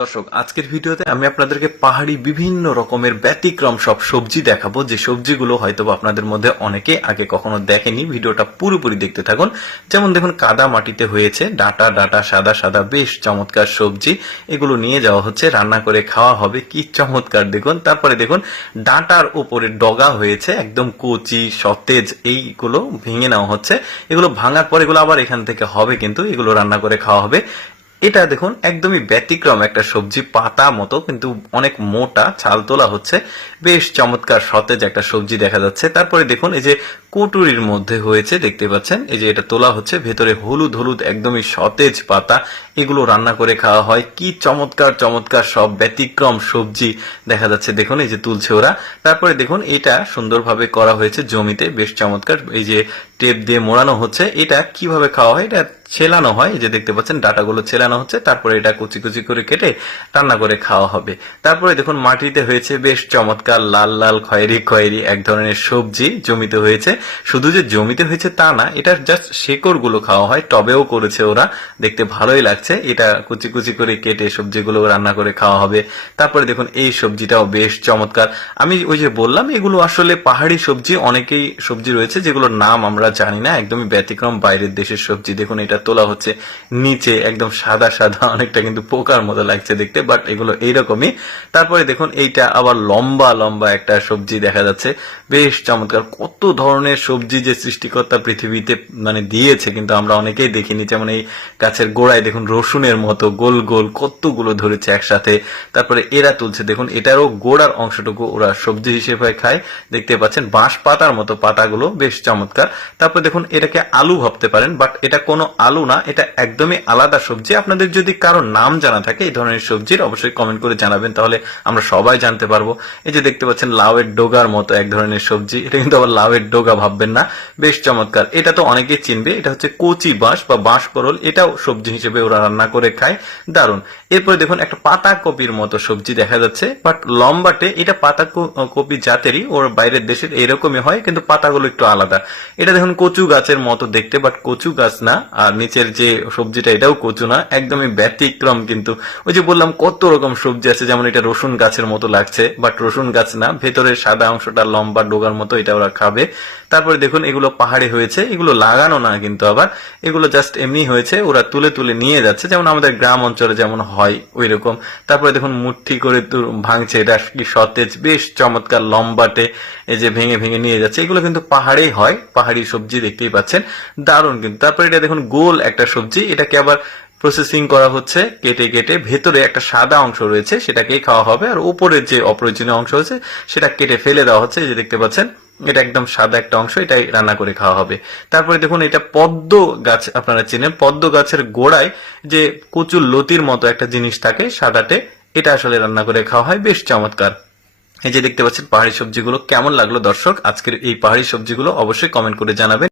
দর্শক, আজকের ভিডিওতে আমি আপনাদেরকে পাহাড়ি বিভিন্ন রকমের ব্যতিক্রম সব সবজি দেখাবো। যে সবজিগুলো হয়তো আপনাদের মধ্যে অনেকে আগে কখনো দেখেনি, ভিডিওটা পুরোপুরি দেখতে থাকুন। যেমন দেখুন, কাদা মাটিতে হয়েছে ডাটা ডাটা, সাদা সাদা, বেশ চমৎকার সবজি। এগুলো নিয়ে যাওয়া হচ্ছে, রান্না করে খাওয়া হবে, কি চমৎকার দেখুন। তারপরে দেখুন, ডাটার উপরে ডগা হয়েছে, একদম কচি, সতেজ, এইগুলো ভেঙে নেওয়া হচ্ছে। এগুলো ভাঙার পর এগুলো আবার এখান থেকে হবে কিন্তু, এগুলো রান্না করে খাওয়া হবে। এটা দেখুন, একদমই ব্যতিক্রম একটা সবজি পাতা মতো, কিন্তু অনেক মোটা, ছাল তোলা হচ্ছে। বেশ চমৎকার সতেজ একটা সবজি দেখা যাচ্ছে। তারপরে দেখুন, এই যে কুটুরির মধ্যে হয়েছে, দেখতে পাচ্ছেন? এই যে এটা তোলা হচ্ছে, ভেতরে হলুদ হলুদ একদমই সতেজ পাতা। এগুলো রান্না করে খাওয়া হয়। কি চমৎকার চমৎকার সব ব্যতিক্রম সবজি দেখা যাচ্ছে। দেখুন, এই যে তুলছে ওরা। তারপরে দেখুন, এটা সুন্দরভাবে করা হয়েছে জমিতে। বেশ চমৎকার, এই যে টেপ দিয়ে মোড়ানো হচ্ছে, এটা কীভাবে খাওয়া হয়? এটা ছেলানো হয় যে দেখতে পাচ্ছেন, ডাটাগুলো ছেলানো হচ্ছে, তারপরে এটা কুচি কুচি করে কেটে রান্না করে খাওয়া হবে। তারপরে দেখুন, মাটিতে হয়েছে বেশ চমৎকার লাল লাল খয়েরি খয়েরি, এক ধরনের সবজি জমিতে হয়েছে। শুধু যে জমিতে হয়েছে তা না এটার জাস্ট শেকড়গুলো খাওয়া হয়, টবেও করেছে ওরা। দেখতে ভালোই লাগছে, এটা কুচি কুচি করে কেটে সবজিগুলো রান্না করে খাওয়া হবে। তারপরে দেখুন, এই সবজিটাও বেশ চমৎকার। আমি ওই যে বললাম, এগুলো আসলে পাহাড়ি সবজি, অনেকেই সবজি রয়েছে, যেগুলোর নাম আমরা জানি না, একদমই ব্যতিক্রম। বাইরের দেশের সবজি দেখুন, এটা তোলা হচ্ছে নিচে, একদম সাদা সাদা, অনেকটা কিন্তু পোকার মতো লাগছে দেখতে বাট এগুলো এইরকমই। তারপরে দেখুন, এইটা আবার লম্বা লম্বা একটা সবজি দেখা যাচ্ছে। বেশ চমৎকার, কত ধরনের সবজি যে সৃষ্টিকর্তা পৃথিবীতে মানে দিয়েছে, কিন্তু আমরা অনেকেই দেখিনি। যেমন এই গাছের গোড়ায় দেখুন, রসুনের মতো গোল গোল কতগুলো ধরেছে একসাথে। তারপরে এরা তুলছে, দেখুন, এটারও গোড়ার অংশটুকু ওরা সবজি হিসেবে খায়। দেখতে পাচ্ছেন বাঁশ পাতার মতো পাতাগুলো, বেশ চমৎকার। তারপর দেখুন, এটাকে আলু ভাবতে পারেন বাট এটা কোনো আলু না, এটা একদমই আলাদা সবজি। আপনাদের যদি কারও নাম জানা থাকে এই ধরনের সবজির, অবশ্যই কমেন্ট করে জানাবেন, তাহলে আমরা সবাই জানতে পারব। এই যে দেখতে পাচ্ছেন, লাউয়ের ডোগার মতো এক ধরনের সবজি, এটা কিন্তু আবার লাউয়ের ডোগা ভাববেন না, বেশ চমৎকার। এটা তো অনেকেই চিনবে, এটা হচ্ছে কচি বাঁশ বা বাঁশ করল এটাও সবজি হিসেবে ওরা রান্না করে খায় দারুণ এরপরে দেখুন, একটা পাতা কপির মতো সবজি দেখা যাচ্ছে বাট লম্বাটে এটা পাতা কপি জাতেরই, ওর বাইরের দেশের এরকমই হয়, কিন্তু পাতাগুলো একটু আলাদা। এটা দেখুন কচু গাছের মতো দেখতে বাট কচু গাছ না। আর নিচের যে সবজিটা, এটাও কচু না, একদমই ব্যতিক্রম কিন্তু। ওই যে বললাম, কত রকম সবজি আছে, যেমন এটা রসুন গাছের মতো লাগছে বাট রসুন গাছ না, ভেতরের সাদা অংশটা লম্বা ডোগার মতো এটা ওরা খাবে। তারপরে দেখুন, এগুলো পাহাড়ে হয়েছে, এগুলো লাগানো না কিন্তু আবার, এগুলো জাস্ট এমনি হয়েছে, ওরা তুলে তুলে নিয়ে যাচ্ছে, যেমন আমাদের গ্রাম অঞ্চলে যেমন হয় ওই রকম তারপরে দেখুন মুঠি করে ভাঙছে, এটা কি সতেজ, বেশ চমৎকার লম্বাটে, এই যে ভেঙে ভেঙে নিয়ে যাচ্ছে, এগুলো কিন্তু পাহাড়েই হয়, পাহাড়ি সবজি দেখতেই পাচ্ছেন, দারুণ কিন্তু। তারপরে এটা দেখুন, গোল একটা সবজি, এটাকে আবার প্রসেসিং করা হচ্ছে, কেটে কেটে ভেতরে একটা সাদা অংশ রয়েছে, সেটাকেই খাওয়া হবে, আর উপরের যে অপ্রয়োজনীয় অংশ হচ্ছে সেটা কেটে ফেলে দেওয়া হচ্ছে, এই যে দেখতে পাচ্ছেন। এটা একদম সাদা একটা অংশ, এটাই রান্না করে খাওয়া হবে। তারপরে দেখুন, এটা পদ্ম গাছ আপনারা চেনেন, পদ্ম গাছের গোড়ায় যে কচুর লতির মতো একটা জিনিস থাকে সাদাটে, এটা আসলে রান্না করে খাওয়া হয়, বেশ চমৎকার। এই যে দেখতে পাচ্ছেন পাহাড়ি সবজিগুলো, কেমন লাগল দর্শক? আজকের এই পাহাড়ি সবজিগুলো অবশ্যই কমেন্ট করে জানাবেন।